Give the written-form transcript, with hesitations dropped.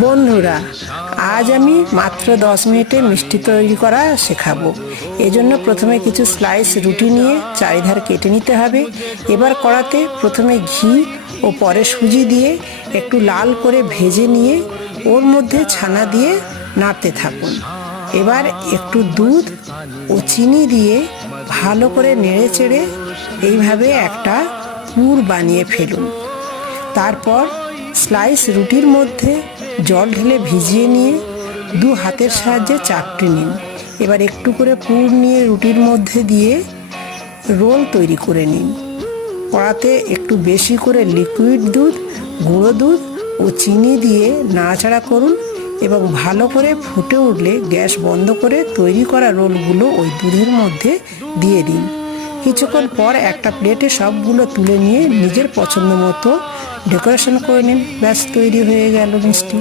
বন্ধুরা, আজ আমি মাত্র 10 মিনিটে মিষ্টি তৈরি করা শেখাবো। এজন্য প্রথমে কিছু স্লাইস রুটি নিয়ে চারিধার কেটে নিতে হবে। এবার কড়াতে প্রথমে ঘি ও পরে সুজি দিয়ে একটু লাল করে ভেজে নিয়ে ওর মধ্যে ছানা দিয়ে নাড়তে থাকুন। এবার একটু দুধ ও চিনি দিয়ে ভালো করে নেড়ে চেড়ে এইভাবে একটা পুর বানিয়ে ফেলুন। তারপর স্লাইস রুটির মধ্যে জল ঢেলে ভিজিয়ে নিয়ে দু হাতের সাহায্যে চাপটে নিন। এবার একটু করে পুর নিয়ে রুটির মধ্যে দিয়ে রোল তৈরি করে নিন। কড়াতে একটু বেশি করে লিকুইড দুধ, গুঁড়ো দুধ ও চিনি দিয়ে নাড়াচাড়া করুন এবং ভালো করে ফুটে উঠলে গ্যাস বন্ধ করে তৈরি করা রোলগুলো ওই দুধের মধ্যে দিয়ে দিন। কিছুক্ষণ পর একটা প্লেটে সবগুলো তুলে নিয়ে নিজের পছন্দ মতো ডেকোরেশন করে নিন। ব্যাস, তৈরি হয়ে গেল মিষ্টি।